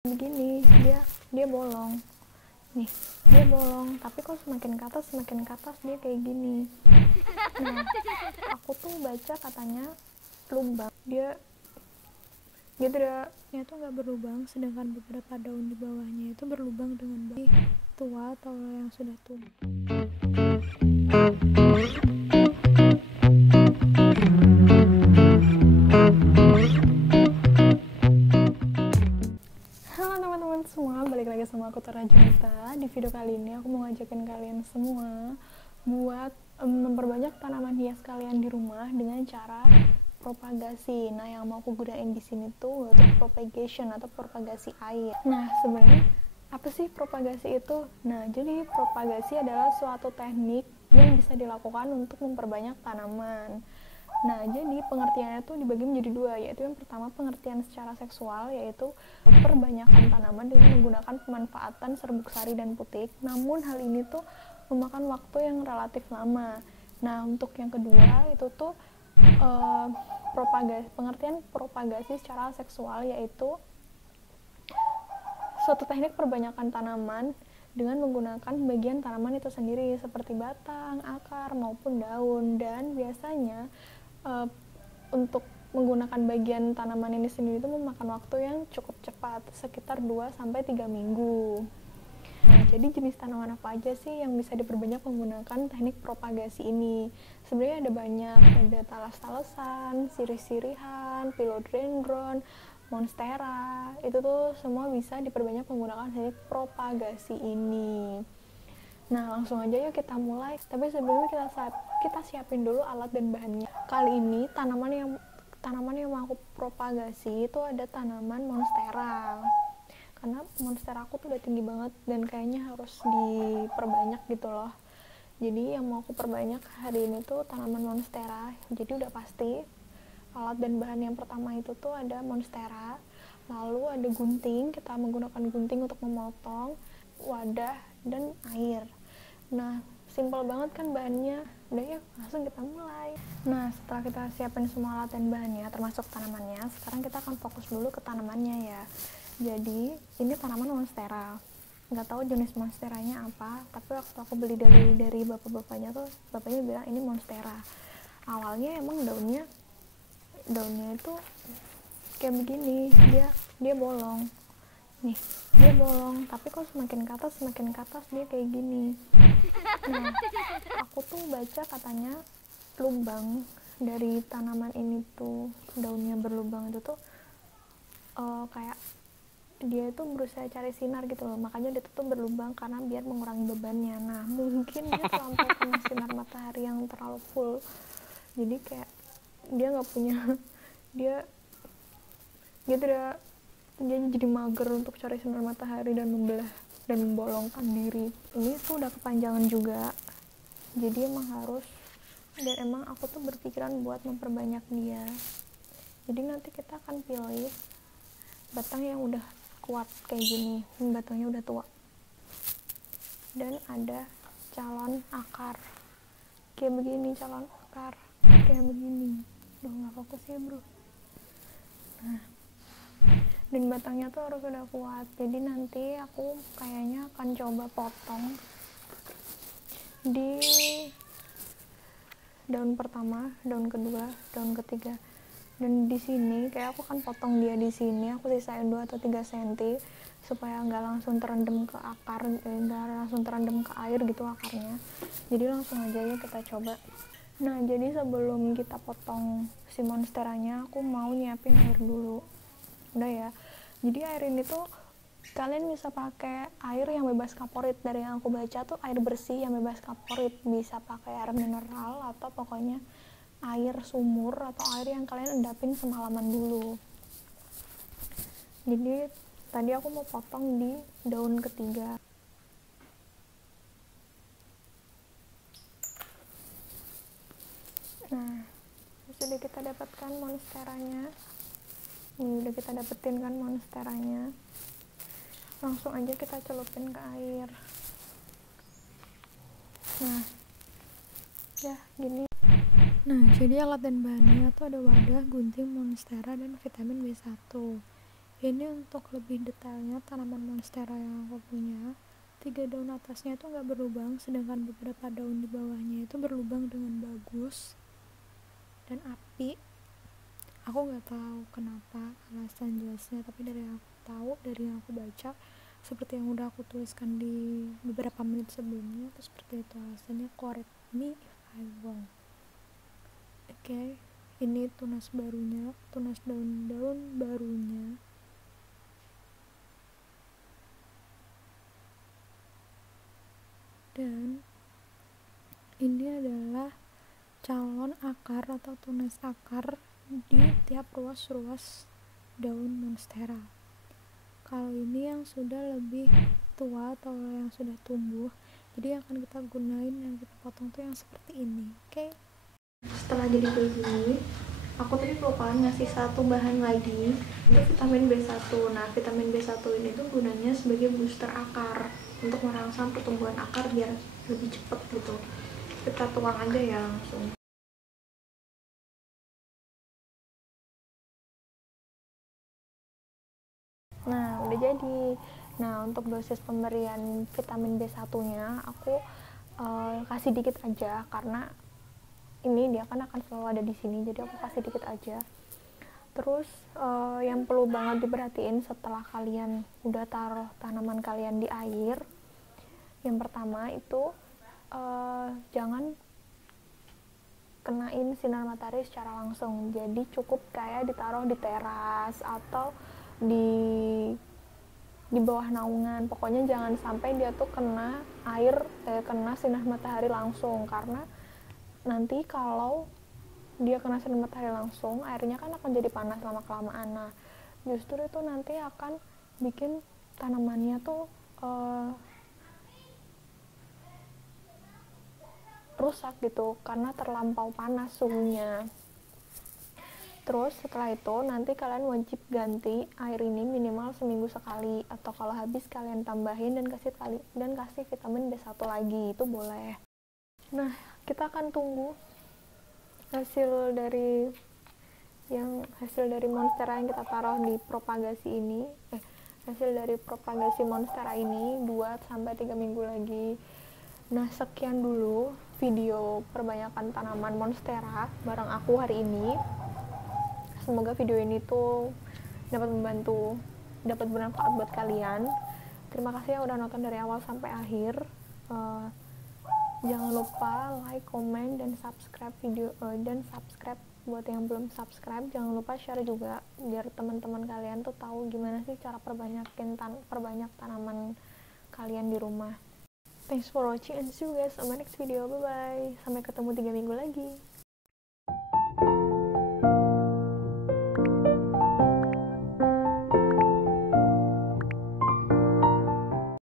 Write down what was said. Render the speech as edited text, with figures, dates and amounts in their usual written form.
begini, dia bolong nih, dia bolong, tapi kok semakin ke atas dia kayak gini. Nah, aku tuh baca katanya lubang, dia tidaknya tuh nggak berlubang, sedangkan beberapa daun di bawahnya itu berlubang dengan baik tua atau yang sudah tua. Halo teman-teman semua, balik lagi sama aku Tara Junita. Di video kali ini aku mau ngajakin kalian semua buat memperbanyak tanaman hias kalian di rumah dengan cara propagasi. Nah, yang mau aku gunain di sini tuh yaitu propagation atau propagasi air. Nah, sebenarnya apa sih propagasi itu? Nah, jadi propagasi adalah suatu teknik yang bisa dilakukan untuk memperbanyak tanaman. Nah, jadi pengertiannya tuh dibagi menjadi dua, yaitu yang pertama pengertian secara seksual, yaitu perbanyakan tanaman dengan menggunakan pemanfaatan serbuk sari dan putik, namun hal ini tuh memakan waktu yang relatif lama. Nah, untuk yang kedua itu tuh pengertian propagasi secara seksual, yaitu suatu teknik perbanyakan tanaman dengan menggunakan bagian tanaman itu sendiri seperti batang, akar, maupun daun. Dan biasanya untuk menggunakan bagian tanaman ini sendiri itu memakan waktu yang cukup cepat, sekitar 2-3 minggu. Nah, jadi jenis tanaman apa aja sih yang bisa diperbanyak menggunakan teknik propagasi ini? Sebenarnya ada banyak, ada talas-talasan, sirih-sirihan, philodendron, monstera. Itu tuh semua bisa diperbanyak menggunakan teknik propagasi ini. Nah, langsung aja yuk kita mulai. Tapi sebelumnya kita siapin dulu alat dan bahannya. Kali ini tanaman yang mau aku propagasi itu ada tanaman monstera. Karena monstera aku tuh udah tinggi banget dan kayaknya harus diperbanyak gitu loh. Jadi yang mau aku perbanyak hari ini tuh tanaman monstera. Jadi udah pasti alat dan bahan yang pertama itu tuh ada monstera, lalu ada gunting, kita menggunakan gunting untuk memotong, wadah, dan air. Nah, simpel banget kan bahannya. Udah ya, langsung kita mulai. Nah, setelah kita siapin semua alat dan bahannya termasuk tanamannya, sekarang kita akan fokus dulu ke tanamannya ya. Jadi ini tanaman monstera, nggak tahu jenis monsteranya apa, tapi waktu aku beli dari bapaknya bilang ini monstera. Awalnya emang daunnya itu kayak begini, dia bolong nih, dia bolong, tapi kok semakin ke atas dia kayak gini. Nah, aku tuh baca katanya lubang dari tanaman ini tuh, daunnya berlubang itu tuh kayak dia itu berusaha cari sinar gitu loh, makanya dia tuh berlubang karena biar mengurangi bebannya. Nah, mungkin dia sampai kena sinar matahari yang terlalu full, jadi kayak dia nggak punya dia jadi mager untuk cari sinar matahari dan membelah dan membolongkan diri. Ini tuh udah kepanjangan juga, jadi emang harus, dan emang aku tuh berpikiran buat memperbanyak dia. Jadi nanti kita akan pilih batang yang udah kuat kayak gini, batangnya udah tua, dan ada calon akar kayak begini, calon akar kayak begini. Duh, nggak fokus ya bro. Nah, dan batangnya tuh harus udah kuat. Jadi nanti aku kayaknya akan coba potong di daun pertama, daun kedua, daun ketiga. Dan di sini kayak aku akan potong dia di sini, aku sisain 2 atau 3 cm supaya nggak langsung terendam ke akar, nggak langsung terendam ke air gitu akarnya. Jadi langsung aja ya kita coba. Nah, jadi sebelum kita potong si monsteranya, aku mau nyiapin air dulu. Udah ya. Jadi air ini tuh kalian bisa pakai air yang bebas kaporit. Dari yang aku baca tuh air bersih yang bebas kaporit, bisa pakai air mineral atau pokoknya air sumur atau air yang kalian endapin semalaman dulu. Jadi tadi aku mau potong di daun ketiga. Nah, sudah kita dapatkan monsteranya. Udah kita dapetin kan monsteranya. Langsung aja kita celupin ke air. Nah, ya gini. Nah, jadi alat dan bahannya tuh ada wadah, gunting, monstera, dan vitamin B1. Ini untuk lebih detailnya tanaman monstera yang aku punya, 3 daun atasnya itu nggak berlubang, sedangkan beberapa daun di bawahnya itu berlubang dengan bagus dan api. Aku nggak tahu kenapa alasan jelasnya, tapi dari yang aku tahu, dari yang aku baca, seperti yang udah aku tuliskan di beberapa menit sebelumnya, itu seperti itu alasannya. Correct me if I'm wrong. Oke, ini tunas barunya, tunas daun-daun barunya. Dan ini adalah calon akar atau tunas akar di tiap ruas-ruas daun monstera. Kalau ini yang sudah lebih tua atau yang sudah tumbuh, jadi yang akan kita gunain, yang kita potong tuh yang seperti ini. Oke. Setelah jadi kayak gini, aku tadi kelupaan ngasih satu bahan lagi, itu vitamin B1. Nah, vitamin B1 ini tuh gunanya sebagai booster akar untuk merangsang pertumbuhan akar biar lebih cepet gitu. Kita tuang aja ya langsung. Nah, udah jadi. Nah, untuk dosis pemberian vitamin B1-nya aku kasih dikit aja karena ini dia kan akan selalu ada di sini, jadi aku kasih dikit aja. Terus yang perlu banget diperhatiin setelah kalian udah taruh tanaman kalian di air, yang pertama itu jangan kenain sinar matahari secara langsung. Jadi cukup kayak ditaruh di teras atau di bawah naungan. Pokoknya jangan sampai dia tuh kena kena sinar matahari langsung, karena nanti kalau dia kena sinar matahari langsung, airnya kan akan jadi panas lama kelamaan. Nah, justru itu nanti akan bikin tanamannya tuh rusak gitu karena terlampau panas suhunya. Terus setelah itu nanti kalian wajib ganti air ini minimal seminggu sekali, atau kalau habis kalian tambahin dan kasih vitamin B1 lagi, itu boleh. Nah, kita akan tunggu hasil dari monstera yang kita taruh di propagasi ini. Hasil dari propagasi monstera ini 2-3 minggu lagi. Nah, sekian dulu video perbanyakan tanaman monstera bareng aku hari ini. Semoga video ini tuh dapat membantu, dapat bermanfaat buat kalian. Terima kasih yang udah nonton dari awal sampai akhir. Jangan lupa like, comment, dan subscribe buat yang belum subscribe. Jangan lupa share juga biar teman-teman kalian tuh tahu gimana sih cara perbanyak tanaman kalian di rumah. Thanks for watching and see you guys on my next video. Bye bye. Sampai ketemu 3 minggu lagi.